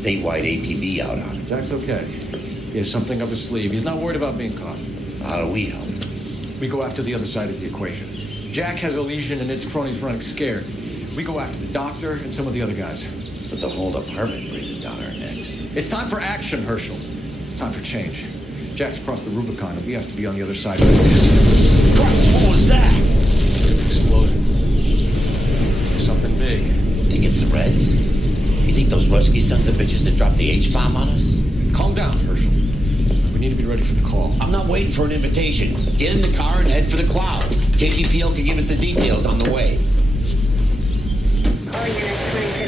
statewide APB out on him. Jack's okay. He has something up his sleeve. He's not worried about being caught. How do we help? We go after the other side of the equation. Jack has a lesion and its cronies running scared. We go after the doctor and some of the other guys. With the whole department breathing down our necks. It's time for action, Herschel. It's time for change. Jack's crossed the Rubicon and we have to be on the other side of it. Christ, what was that? Explosion. Something big. Think it's the Reds? You think those Rusky sons of bitches that dropped the H-bomb on us? Calm down, Herschel. We need to be ready for the call. I'm not waiting for an invitation. Get in the car and head for the cloud. KGPL can give us the details on the way. All units,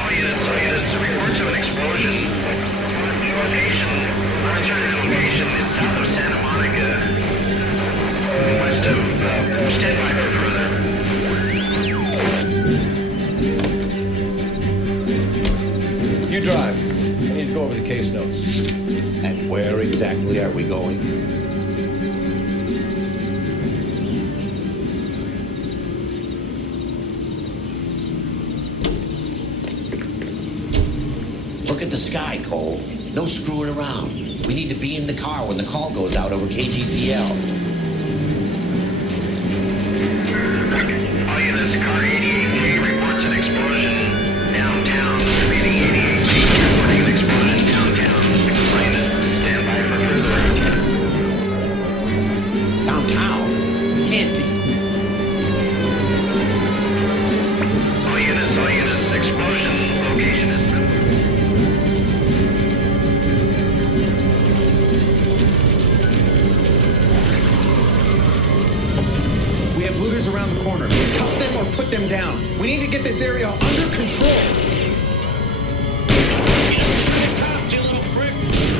All units, reports of an explosion. Uncharted location in south of Santa Monica. West of, stand by for further. You drive. I need to go over the case notes. And where exactly are we going? Look at the sky, Cole. No screwing around. We need to be in the car when the call goes out over KGPL. All units, car 88K reports an explosion downtown. Reading 88K reporting an explosion downtown. Explain it. Stand by for further. Downtown? Can't be. All units, explosion location is... We have looters around the corner. Cuff them or put them down. We need to get this area under control.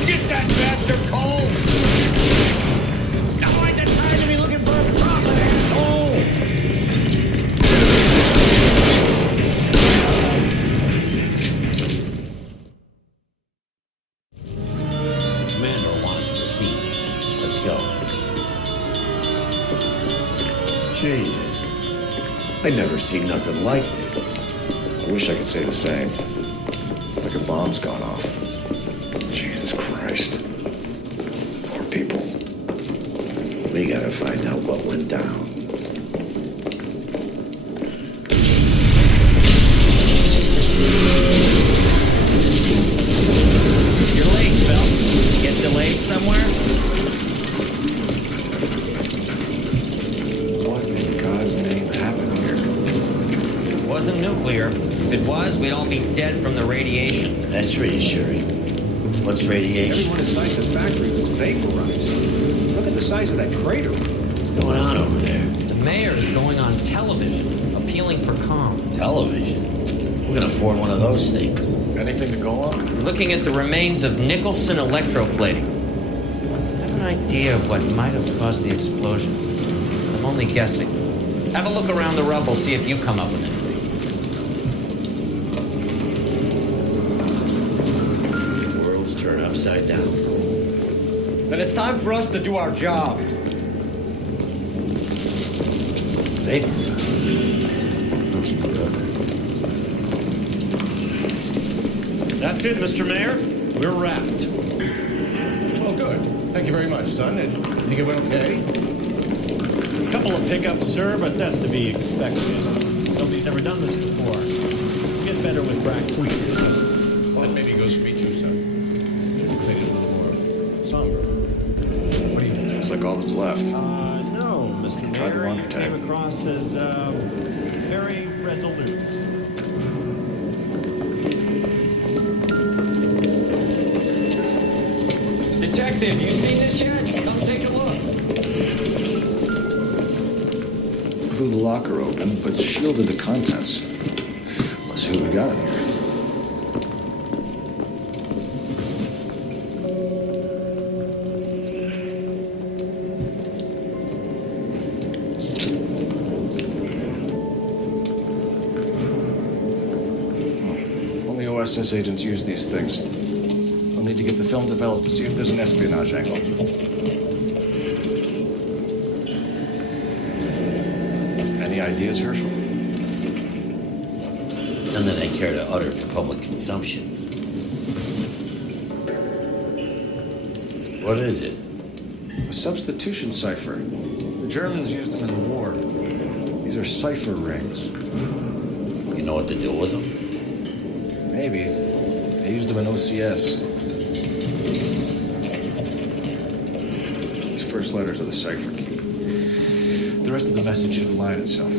Get that bastard, Cole! Now ain't the time to be looking for a problem, asshole! The commander wants us to see. Let's go. Jesus. I never seen nothing like this. I wish I could say the same. It's like a bomb's gone off. Jesus Christ. Poor people. We gotta find out what went down. You're late, Phil. Get delayed somewhere? What in God's name happened here? It wasn't nuclear. If it was, we'd all be dead from the radiation. That's reassuring. What's radiation? Everyone inside the factory was vaporized. Look at the size of that crater. What's going on over there? The mayor's going on television, appealing for calm. Television. We're gonna afford one of those things. Anything to go on? We're looking at the remains of Nicholson electroplating. I have an idea of what might have caused the explosion. I'm only guessing. Have a look around the rubble, see if you come up with anything. Worlds turn upside down. Then it's time for us to do our jobs. Vapor. That's it, Mr. Mayor. We're wrapped. Well, good. Thank you very much, son. And you think it went okay? Couple of pickups, sir, but that's to be expected. Nobody's ever done this before. Get better with practice. Well, it maybe goes to meet you, son. Made it a little more somber. What do you think? It's like all that's left. No, Mr. Try the Mayor. laundry You tag. came across as, very resolute. Detective, you seen this yet? Come take a look. Blew the locker open, but shielded the contents. Let's see what we got in here. Only OSS agents use these things. We'll need to get the film developed to see if there's an espionage angle. Any ideas, Herschel? None that I care to utter for public consumption. What is it? A substitution cipher. The Germans used them in the war. These are cipher rings. You know what to do with them? Maybe. They used them in OCS. These first letters are the cipher key. The rest of the message should align itself.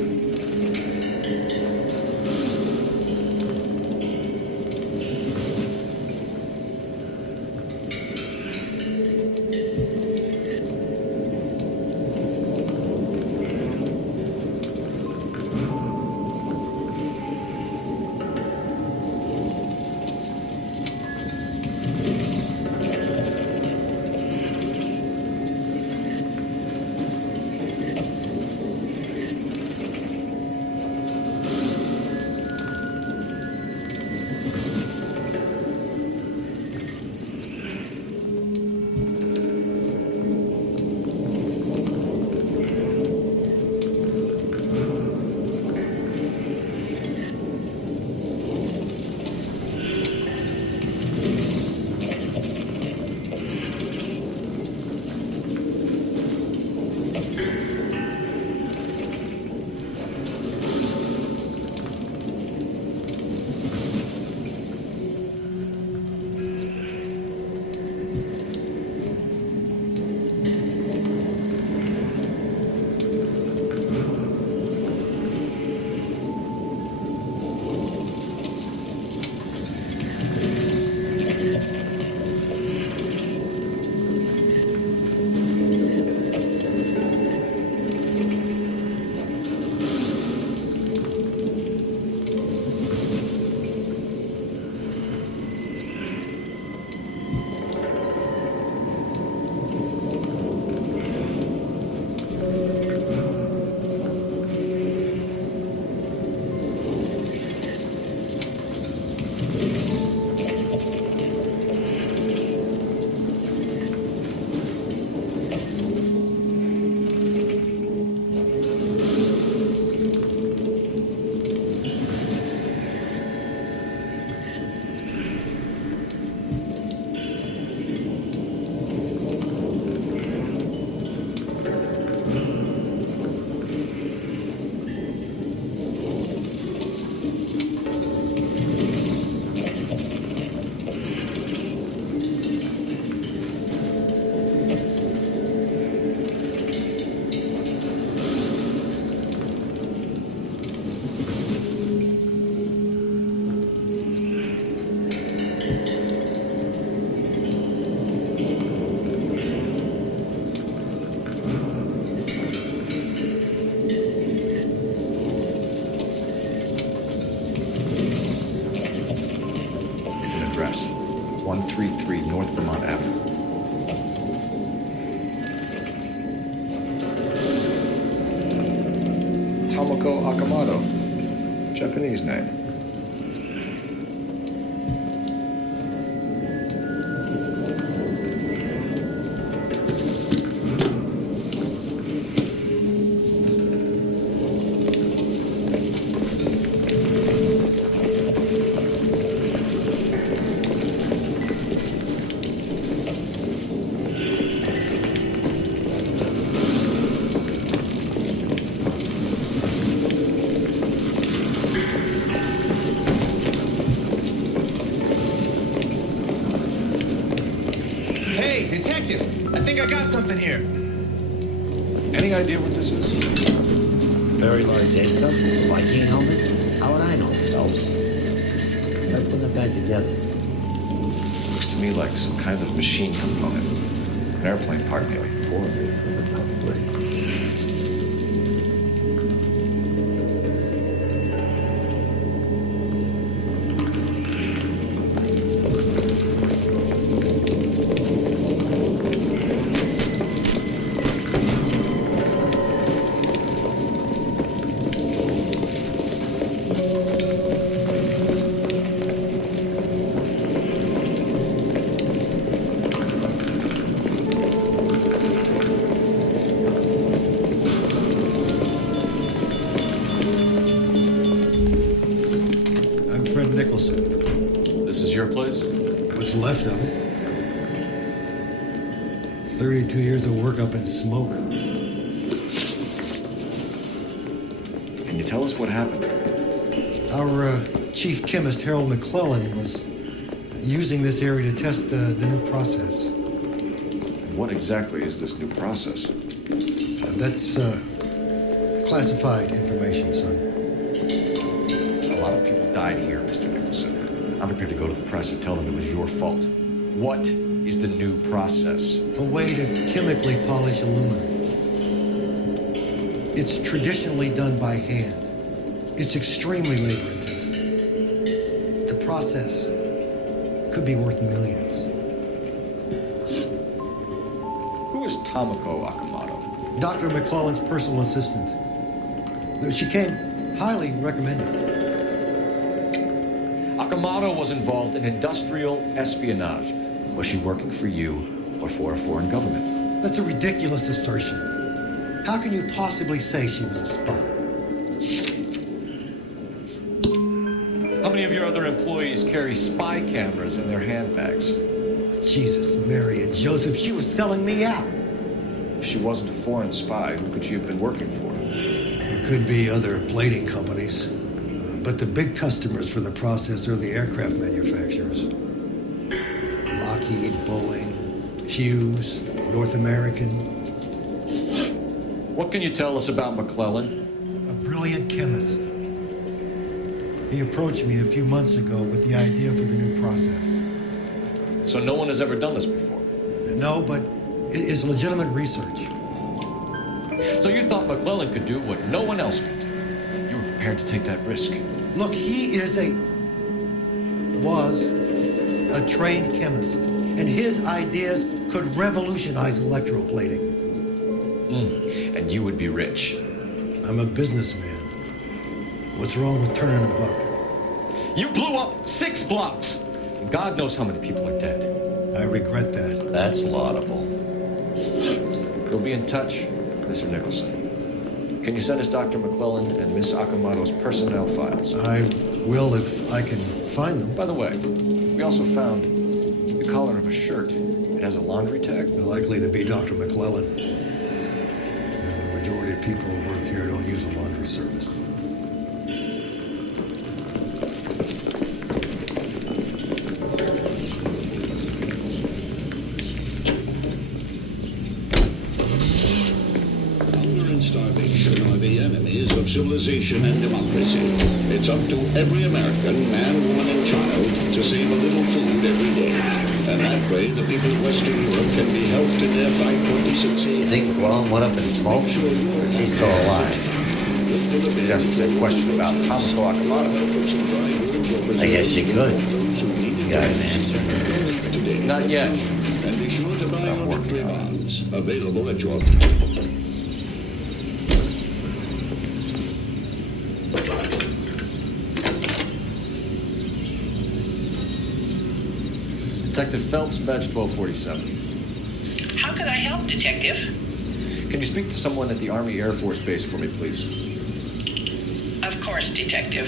Address 133 North Vermont Avenue. Tomoko Akamoto. Japanese name. Something here. Any idea what this is? Very large aircraft, Viking helmet? How would I know, Phelps? Let's put that back together. Looks to me like some kind of machine component. An airplane part, maybe. Probably. left of it. 32 years of work up in smoke. Can you tell us what happened? Our chief chemist, Harold McClellan, was using this area to test the new process. And what exactly is this new process? That's classified information, son. A lot of people died here, Mr. Nicholson. I'm prepared to go to the press and tell them it was your fault. What is the new process? A way to chemically polish aluminum. It's traditionally done by hand. It's extremely labor intensive. The process could be worth millions. Who is Tomoko Akamoto? Dr. McClellan's personal assistant. She came highly recommended. Akamoto was involved in industrial espionage. Was she working for you or for a foreign government? That's a ridiculous assertion. How can you possibly say she was a spy? How many of your other employees carry spy cameras in their handbags? Jesus, Mary and Joseph, she was selling me out. If she wasn't a foreign spy, who could she have been working for? It could be other plating companies. But the big customers for the process are the aircraft manufacturers. Lockheed, Boeing, Hughes, North American. What can you tell us about McClellan? A brilliant chemist. He approached me a few months ago with the idea for the new process. So no one has ever done this before? No, but it is legitimate research. So you thought McClellan could do what no one else could do? You were prepared to take that risk? Look, he was a trained chemist, and his ideas could revolutionize electroplating. And you would be rich. I'm a businessman. What's wrong with turning a buck? You blew up 6 blocks! And God knows how many people are dead. I regret that. That's laudable. We'll be in touch, Mr. Nicholson. Can you send us Dr. McClellan and Miss Akamoto's personnel files? I will if I can find them. By the way, we also found the collar of a shirt. It has a laundry tag. Likely to be Dr. McClellan. And the majority of people who work here don't use a laundry service. Starvation are the enemies of civilization and democracy. It's up to every American, man, woman, and child to save a little food every day. And that way, the people of Western Europe can be helped in their fight for decency. You think McClellan went up in smoke? Or is he still alive? You asked the same question about Tomoko Akamoto. I guess you could. You got an answer? Not yet. And be sure to buy your victory bonds, available at your... Detective Phelps, badge 1247. How could I help, Detective? Can you speak to someone at the Army Air Force Base for me, please? Of course, Detective.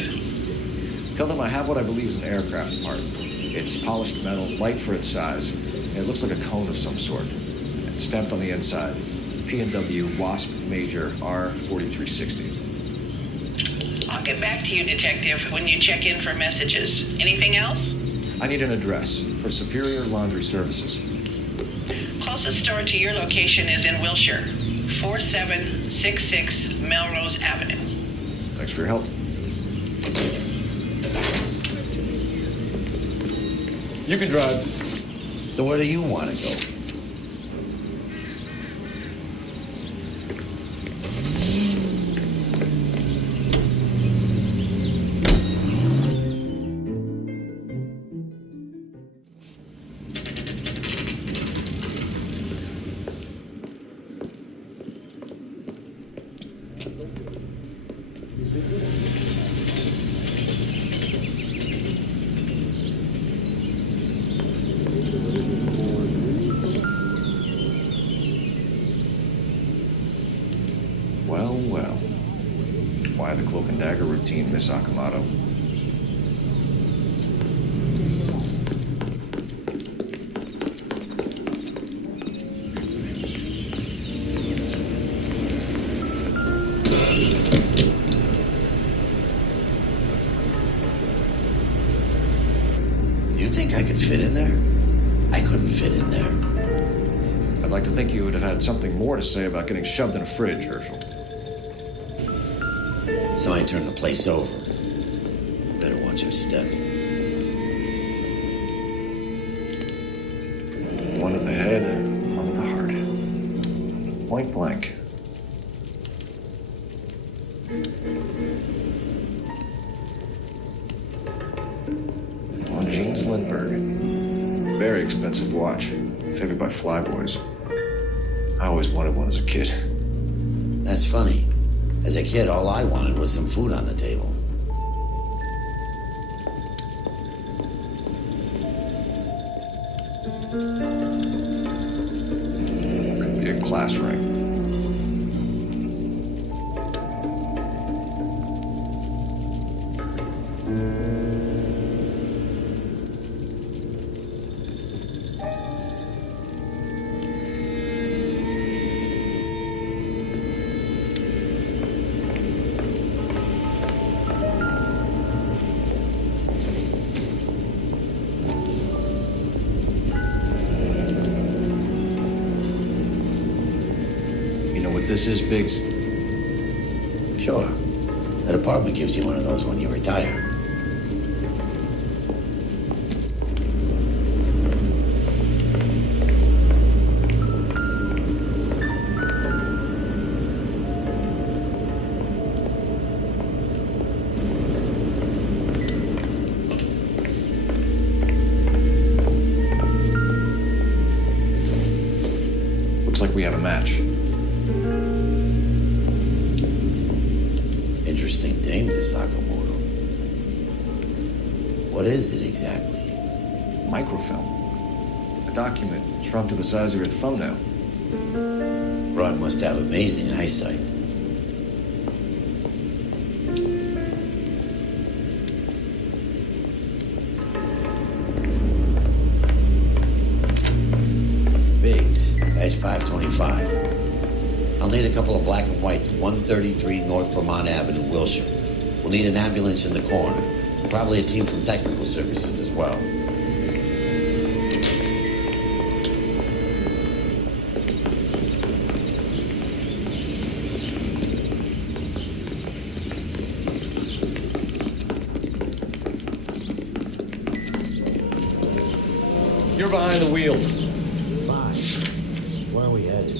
Tell them I have what I believe is an aircraft part. It's polished metal, light for its size, and it looks like a cone of some sort. It's stamped on the inside. P&W Wasp Major R4360. I'll get back to you, Detective, when you check in for messages. Anything else? I need an address for Superior Laundry Services. Closest store to your location is in Wilshire, 4766 Melrose Avenue. Thanks for your help. You can drive. So where do you want to go? Well. Why the cloak and dagger routine, Miss Akamoto? You think I could fit in there? I couldn't fit in there. I'd like to think you would have had something more to say about getting shoved in a fridge, Herschel. Somebody turned the place over. Better watch your step. One to the head, one to the heart. Point blank. On Jeans Lindbergh. Very expensive watch. Favored by flyboys. I always wanted one as a kid. That's funny. As a kid, all I wanted was some food on the table. Could be a class ring. This is Biggs. Sure. That apartment gives you one of those when you retire. Looks like we have a match. Interesting name, this Sakamoto. What is it exactly? Microfilm. A document shrunk to the size of your thumbnail. Rod must have amazing eyesight. Biggs, badge 525. I'll need a couple of black and whites, 133 North Vermont Avenue, Wilshire. We'll need an ambulance in the corner. Probably a team from technical services as well. You're behind the wheel. Fine. Where are we headed?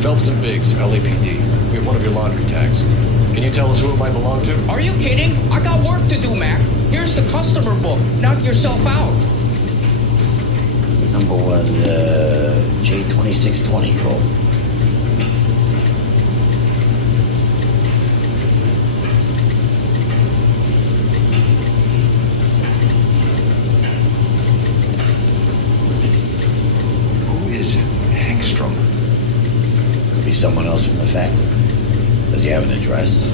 Phelps and Biggs, LAPD. We have one of your laundry tags. Can you tell us who it might belong to? Are you kidding? I got work to do, Mac. Here's the customer book. Knock yourself out. Number was J2620, Cole. Who is Hangstrom? Could be someone else from the factory. Does he have an address?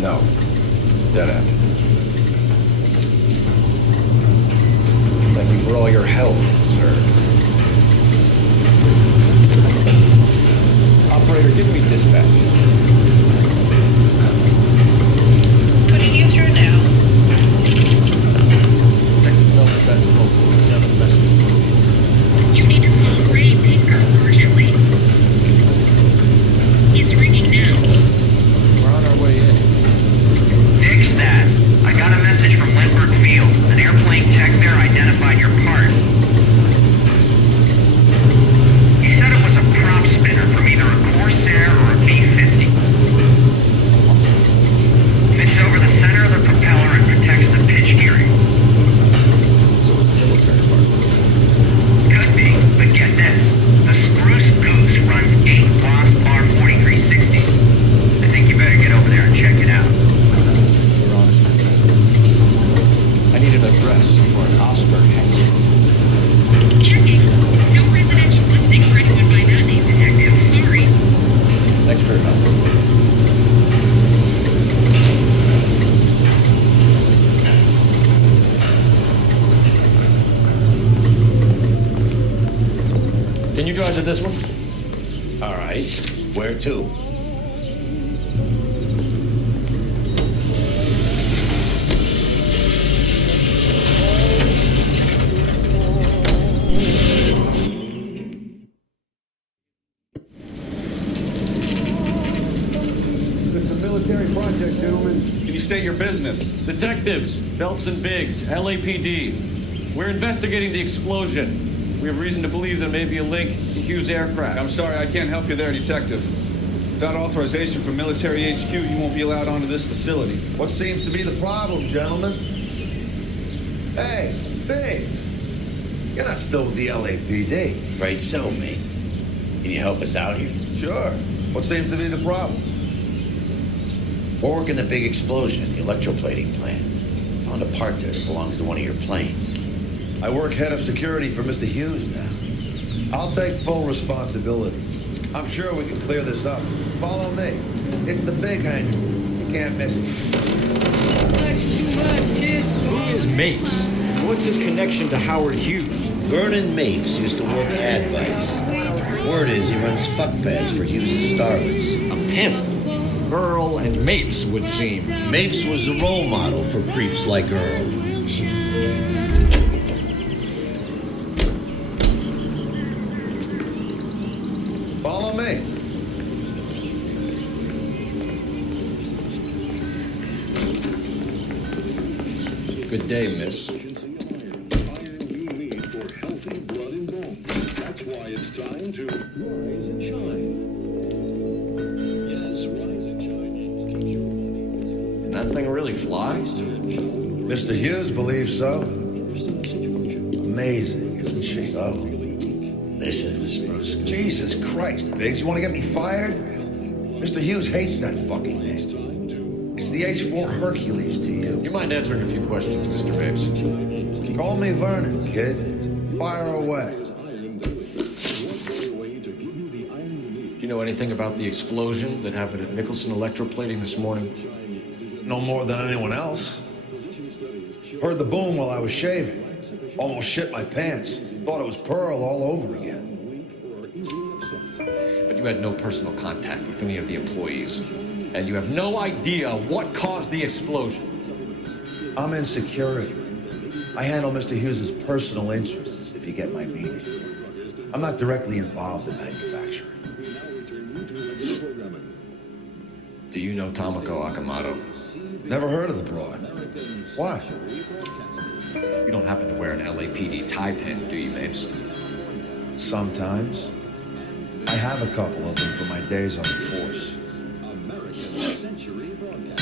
No. Dead end. Thank you for all your help, sir. Operator, give me dispatch. Putting you through now. Detective Phelps, that's a code 47 message. You need to call Ray Baker urgently. He's ringing now. We're on our way in. Fix that. I got a message from Lindbergh Field. An airplane tech there identified your part. He said it was a prop spinner from either a Corsair or a B-50. to this one? All right. Where to? It's a military project, gentlemen. Can you state your business? Detectives, Phelps and Biggs, LAPD. We're investigating the explosion. We have reason to believe there may be a link to Hughes' aircraft. I'm sorry, I can't help you there, Detective. Without authorization from Military HQ, you won't be allowed onto this facility. What seems to be the problem, gentlemen? Hey, Biggs. You're not still with the LAPD. Right so, mates. Can you help us out here? Sure. What seems to be the problem? We're working the big explosion at the electroplating plant. Found a part there that belongs to one of your planes. I work head of security for Mr. Hughes now. I'll take full responsibility. I'm sure we can clear this up. Follow me. It's the big hangar. You can't miss it. Who is Mapes? What's his connection to Howard Hughes? Vernon Mapes used to work at Advice. Word is he runs fuck pads for Hughes' starlets. A pimp. Earl and Mapes would seem. Mapes was the role model for creeps like Earl. Follow me. Good day, miss. Iron you need for healthy blood and bone. That's why it's time to rise and shine. Yes, rise and shine. Can that thing really fly? Mr. Hughes believes so. Amazing, isn't she? So, this is the spruce. Jesus Christ, Biggs. You want to get me fired? Mr. Hughes hates that fucking name. It's the H-4 Hercules to you. You mind answering a few questions, Mr. Mapes? Call me Vernon, kid. Fire away. Do you know anything about the explosion that happened at Nicholson Electroplating this morning? No more than anyone else. Heard the boom while I was shaving. Almost shit my pants. Thought it was Pearl all over again. But you had no personal contact with any of the employees. And you have no idea what caused the explosion. I'm in security. I handle Mr. Hughes' personal interests, if you get my meaning. I'm not directly involved in manufacturing. Do you know Tomoko Akamoto? Never heard of the broad. Why? You don't happen to wear an LAPD tie pin, do you, Mapes? Sometimes. I have a couple of them for my days on the force.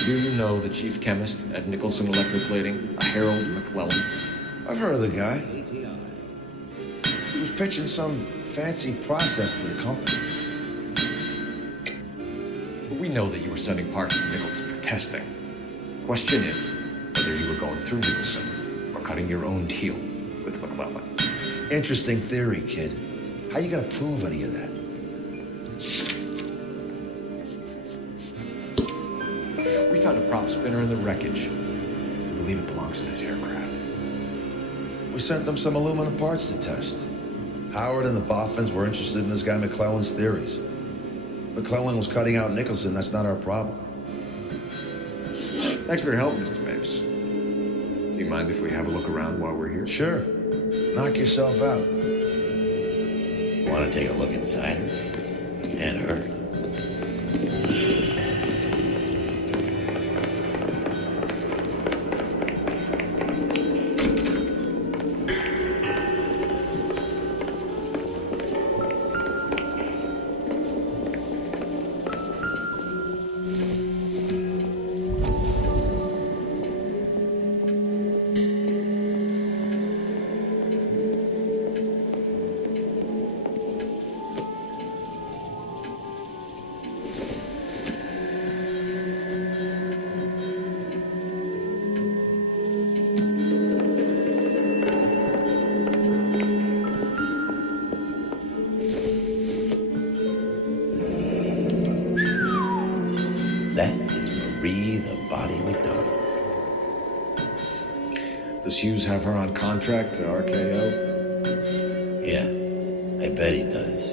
Do you know the chief chemist at Nicholson Electroplating, a Harold McClellan? I've heard of the guy. He was pitching some fancy process to the company. We know that you were sending parts to Nicholson for testing. Question is whether you were going through Nicholson or cutting your own deal with McClellan. Interesting theory, kid. How you gonna prove any of that? We found a prop spinner in the wreckage. We believe it belongs to this aircraft. We sent them some aluminum parts to test. Howard and the Boffins were interested in this guy McClellan's theories. McClellan was cutting out Nicholson. That's not our problem. Thanks for your help, Mr. Mapes. Do you mind if we have a look around while we're here? Sure. Knock yourself out. Want to take a look inside her? And her? Does Hughes have her on contract to RKO? Yeah, I bet he does.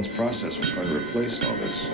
McClellan's processor was going to replace all this.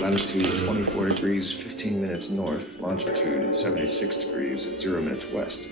Latitude 24 degrees, 15 minutes north. Longitude 76 degrees, 0 minutes west.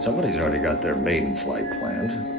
Somebody's already got their maiden flight planned.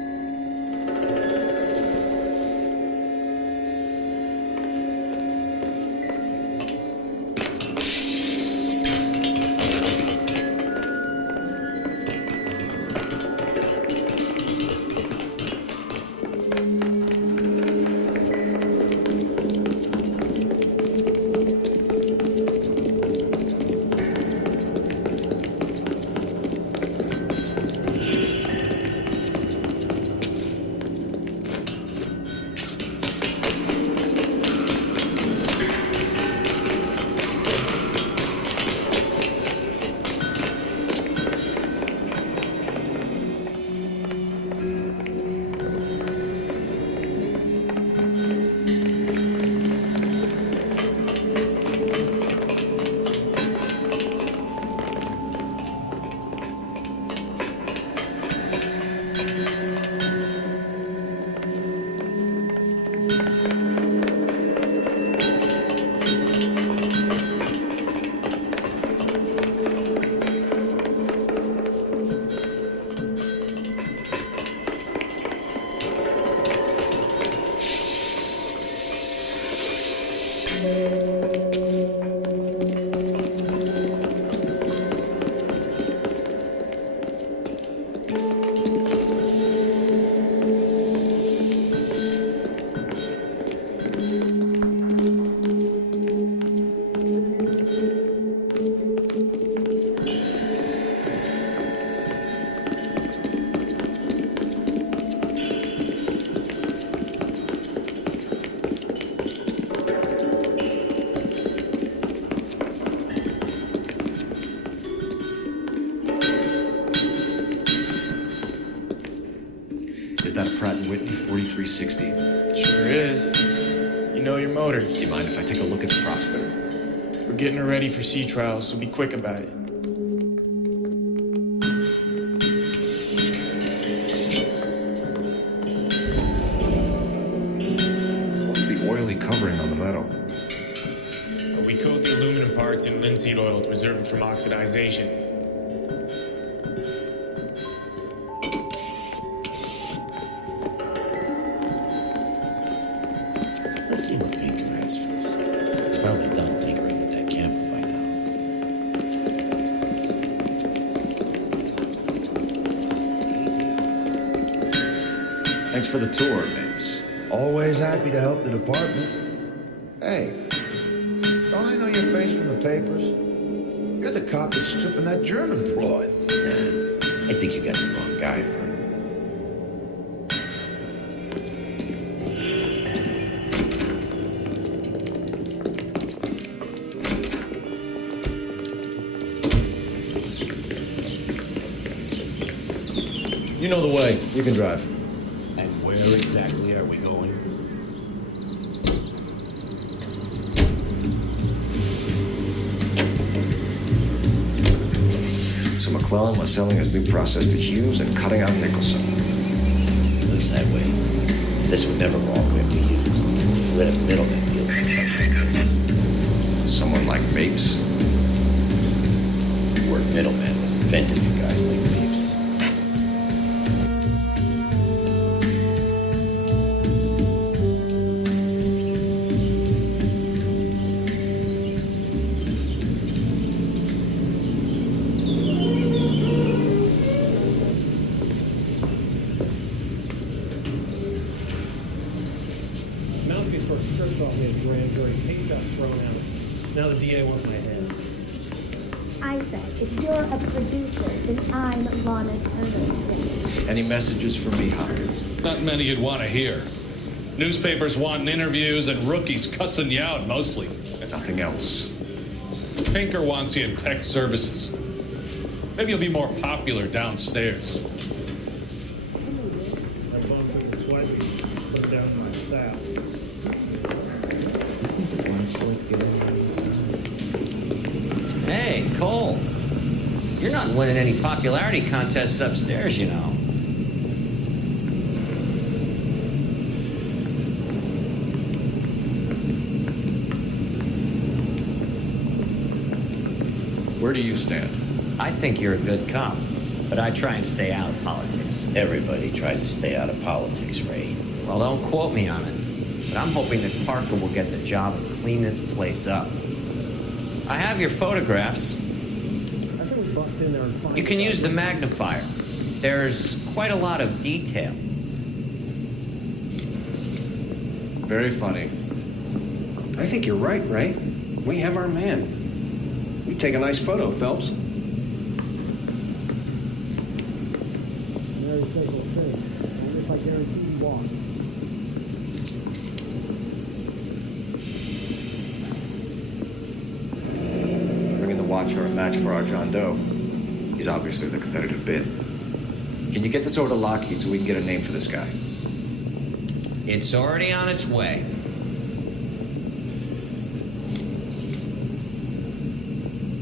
That a Pratt & Whitney 4360? Sure is. You know your motors. Do you mind if I take a look at the prospector? We're getting her ready for sea trials, so be quick about it. What's the oily covering on the metal? We coat the aluminum parts in linseed oil to preserve it from oxidization. Let's see what Pinker has first. He's probably done tinkering with that camera by now. Thanks for the tour, Mapes. Always happy to help the department. Hey, don't I know your face from the papers? You're the cop that's stripping that German broad. Nah, I think you got the wrong guy, Vern. You know the way. You can drive. And where exactly are we going? So McClellan was selling his new process to Hughes and cutting out Nicholson. Looks that way. This would never go all the way up to Hughes. Let a middleman deal with stuff like this. Someone like Mapes. middleman was invented for guys like Reeves. Mouthpiece were stripped off me at grand jury. Paint got thrown out. Now the DA wants my head. I said, if you're a producer, then I'm Lana Turner. Any messages for me, Hopkins? Not many you'd want to hear. Newspapers wanting interviews and rookies cussing you out mostly. And nothing else. Pinker wants you in tech services. Maybe you'll be more popular downstairs. That bum took a swipe, put down my sap. You think the glass boys get in on this side? Hey, Cole. You're not winning any popularity contests upstairs, you know. Where do you stand? I think you're a good cop, but I try and stay out of politics. Everybody tries to stay out of politics, Ray. Well, don't quote me on it, but I'm hoping that Parker will get the job of cleaning this place up. I have your photographs. I think we bust in there and find You can use the magnifier. There's quite a lot of detail. Very funny. I think you're right, Ray. We have our man. You take a nice photo, Phelps. Very simple thing. Only if I guarantee you walk. Bringing the Watcher a match for our John Doe. He's obviously the competitive bid. Can you get this over to Lockheed so we can get a name for this guy? It's already on its way.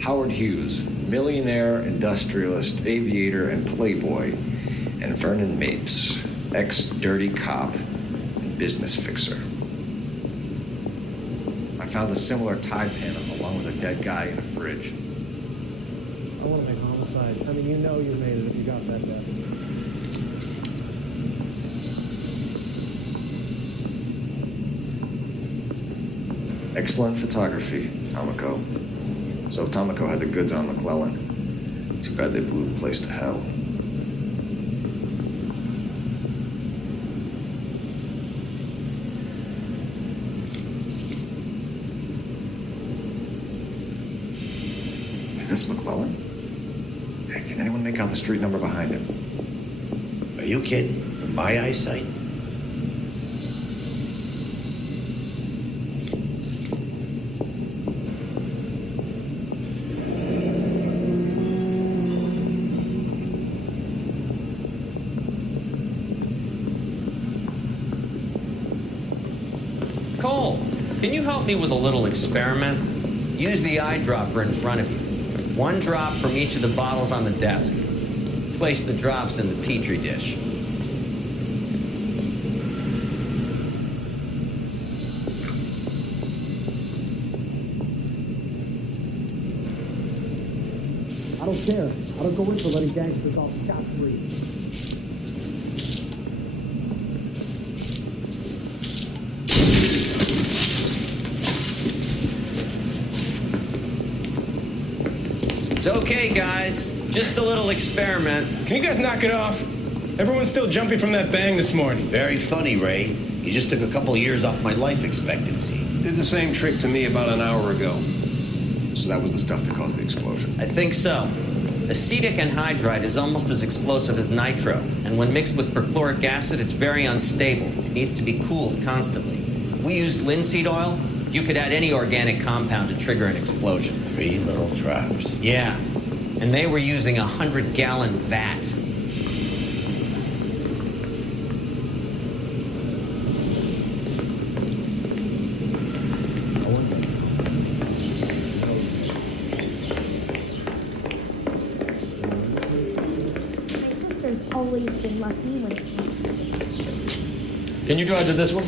Howard Hughes, millionaire, industrialist, aviator, and playboy, and Vernon Mapes, ex-dirty cop and business fixer. I found a similar tie pin along with a dead guy in a fridge. I want to make homicide. I mean, you know you made it if you got that death. Excellent photography, Tomoko. So Tomoko had the goods on McClellan. Too bad they blew the place to hell. Is this McClellan? Hey, can anyone make out the street number behind him? Are you kidding? With my eyesight? Cole, can you help me with a little experiment? Use the eyedropper in front of you. One drop from each of the bottles on the desk. Place the drops in the Petri dish. I don't care. I don't go in for letting gangsters off scot-free. It's okay, guys. Just a little experiment. Can you guys knock it off? Everyone's still jumping from that bang this morning. Very funny, Ray. You just took a couple of years off my life expectancy. Did the same trick to me about an hour ago. So that was the stuff that caused the explosion? I think so. Acetic anhydride is almost as explosive as nitro, and when mixed with perchloric acid, it's very unstable. It needs to be cooled constantly. We used linseed oil. You could add any organic compound to trigger an explosion. 3 little drops. Yeah, and they were using a 100-gallon vat. Always been lucky when it comes to it. Can you drive to this one?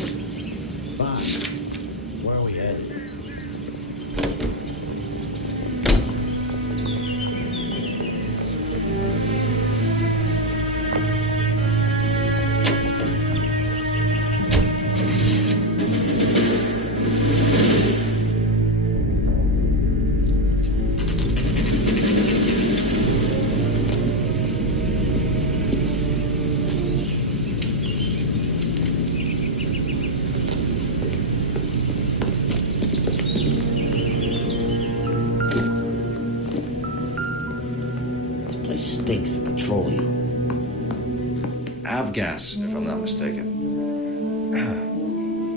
Fine. Where are we headed? stinks of petroleum. Avgas, if I'm not mistaken.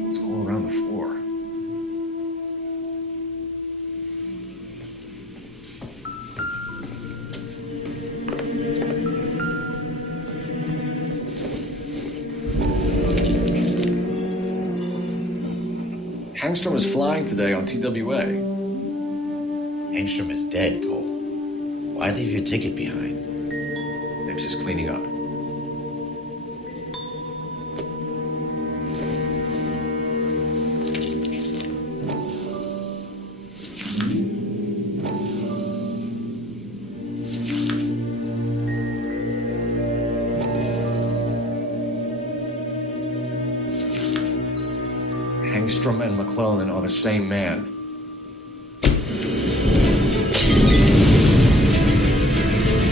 It's all around the floor. Hangstrom is flying today on TWA. Hangstrom is dead, Cole. Why leave your ticket behind? Maybe just cleaning up. Hangstrom and McClellan are the same man.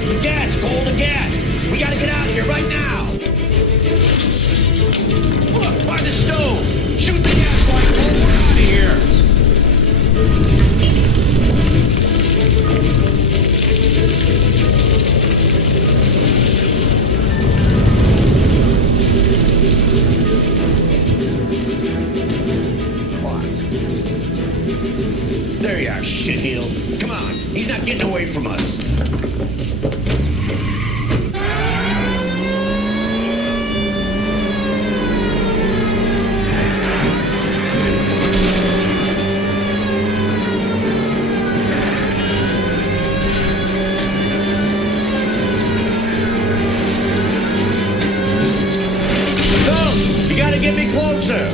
The gas, Cole, the gas! We gotta get out of here right now! Look, by the stove! Shoot the gas light, Cole, we're out of here! There you are, shitheel. Come on, he's not getting away from us. Go! You gotta get me closer!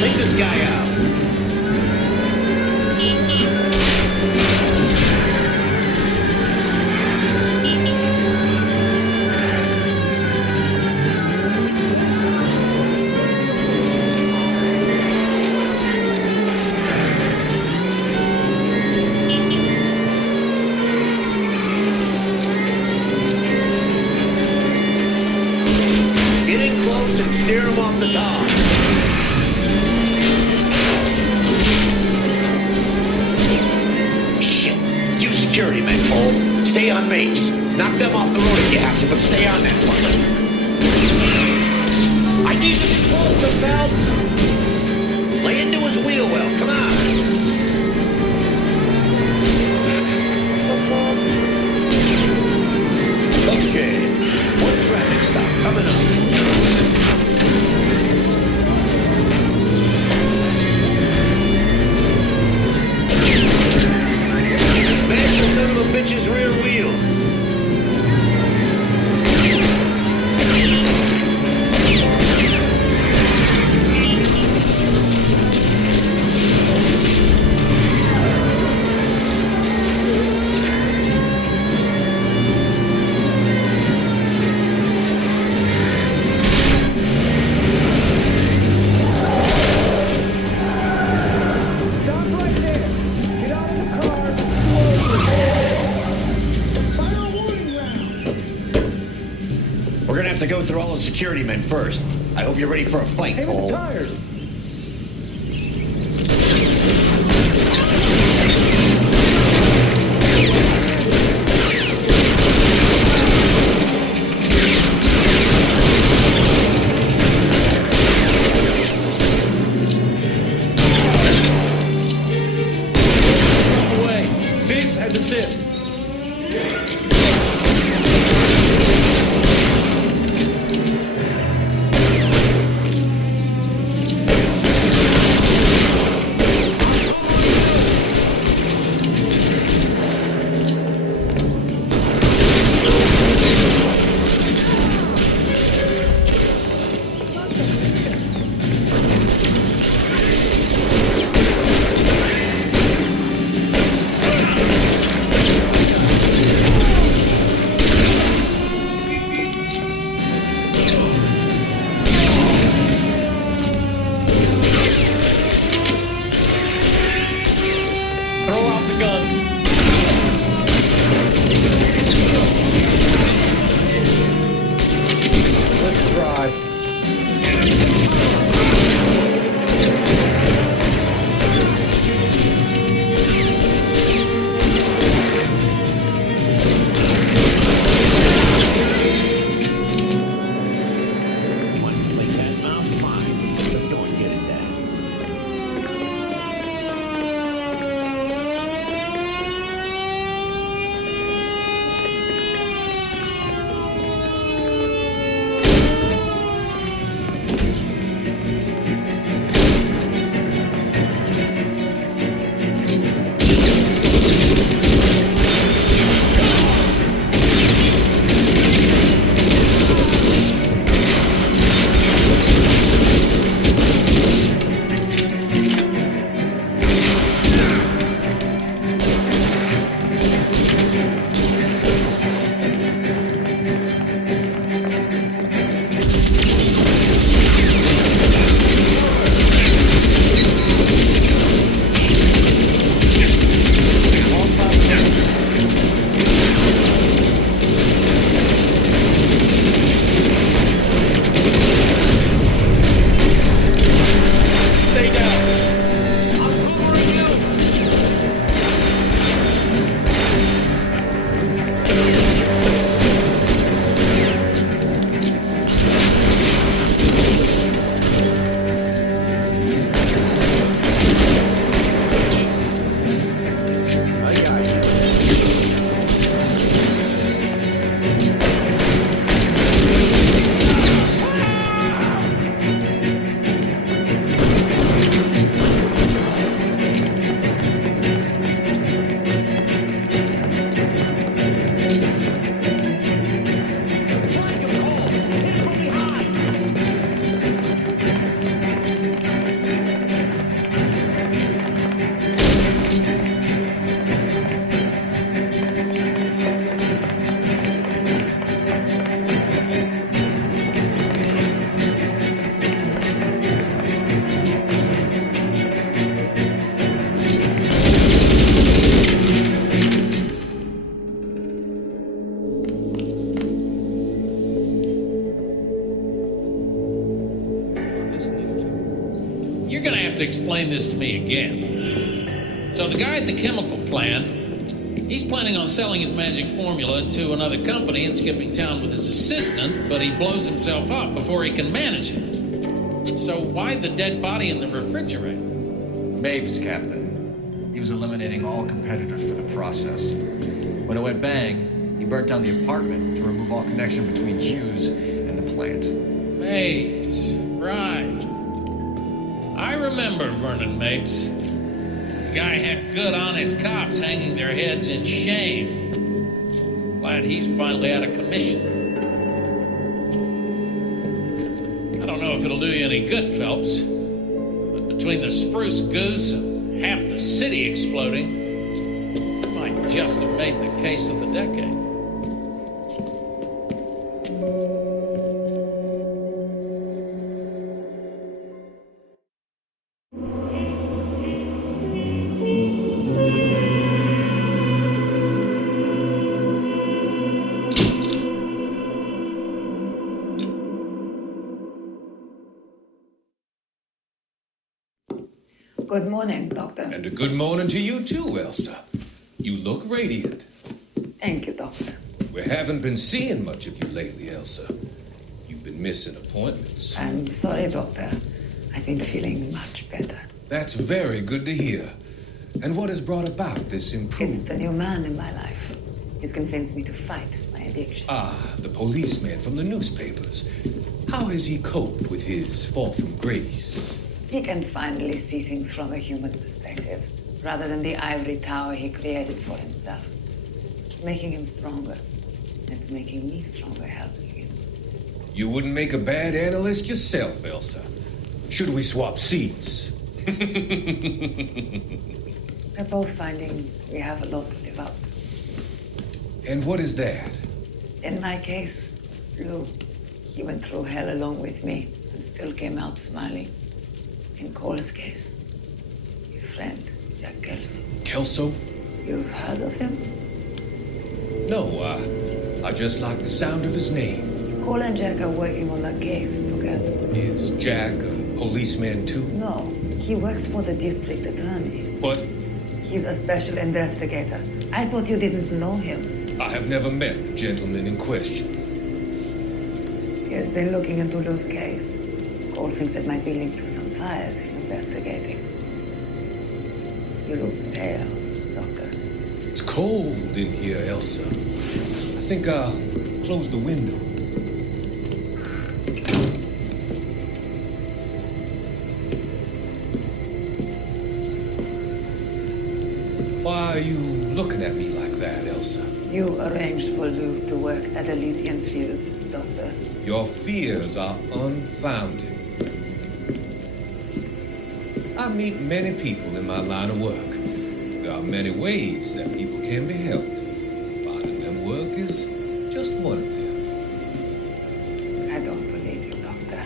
Take this guy out. Get in close and steer him off the top. Security men, Cole. Stay on mates. Knock them off the road if you have to, but stay on that one. I need to be closer, Phelps. Lay into his wheel well. Come on. Okay. One traffic stop coming up. Smash the son of a bitch's rear wheels. To go through all the security men first. I hope you're ready for a fight, Cole. Tires. Away. Seats and desist. you're gonna have to explain this to me again. So the guy at the chemical plant, he's planning on selling his magic formula to another company and skipping town with his assistant, but he blows himself up before he can manage it. So why the dead body in the refrigerator? Mapes, Captain. He was eliminating all competitors for the process. When it went bang, he burnt down the apartment to remove all connection between Hughes and the plant. Mapes, right. I remember Vernon Mapes. The guy had good, honest cops hanging their heads in shame. Glad he's finally out of commission. I don't know if it'll do you any good, Phelps, but between the spruce goose and half the city exploding, you might just have made the case of the decade. Good morning, Doctor. And a good morning to you too, Elsa. You look radiant. Thank you, Doctor. We haven't been seeing much of you lately, Elsa. You've been missing appointments. I'm sorry, Doctor. I've been feeling much better. That's very good to hear. And what has brought about this improvement? It's the new man in my life. He's convinced me to fight my addiction. Ah, the policeman from the newspapers. How has he coped with his fall from grace? He can finally see things from a human perspective, rather than the ivory tower he created for himself. It's making him stronger. It's making me stronger helping him. You wouldn't make a bad analyst yourself, Elsa. Should we swap seats? We're both finding we have a lot to live up. And what is that? In my case, Lou, he went through hell along with me and still came out smiling. In Cole's case, his friend, Jack Kelso. Kelso? You've heard of him? No, I just like the sound of his name. Cole and Jack are working on a case together. Is Jack a policeman too? No, he works for the district attorney. What? He's a special investigator. I thought you didn't know him. I have never met the gentleman in question. He has been looking into Lou's case. Cole thinks it might be linked to some fires he's investigating. You look pale, Doctor. It's cold in here, Elsa. I think I'll close the window. Why are you looking at me like that, Elsa? You arranged for Lou to work at Elysian Fields, Doctor. Your fears are unfounded. I meet many people in my line of work. There are many ways that people can be helped. Finding them work is just one of them. I don't believe you, Doctor.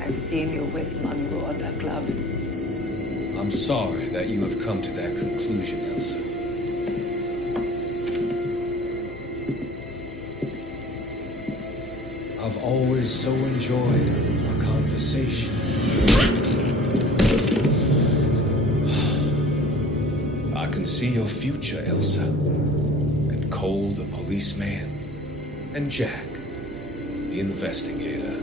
I've seen you with Monroe at the club. I'm sorry that you have come to that conclusion, Elsa. I've always so enjoyed our conversation. I can see your future, Elsa. And Cole, the policeman. And Jack, the investigator.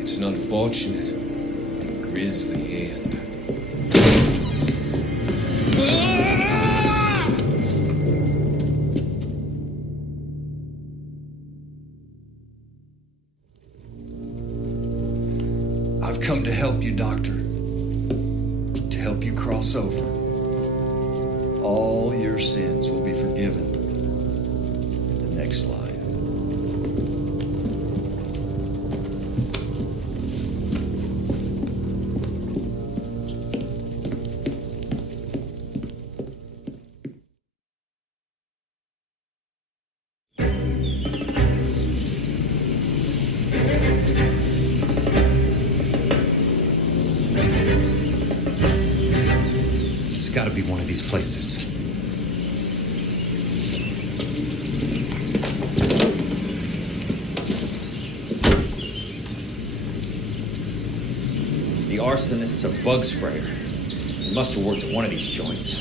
It's an unfortunate and grisly end. I've come to help you, Doctor. To help you cross over. All your sins will be forgiven in the next life. It's got to be one of these places. The arsonist's a bug sprayer. He must have worked at one of these joints.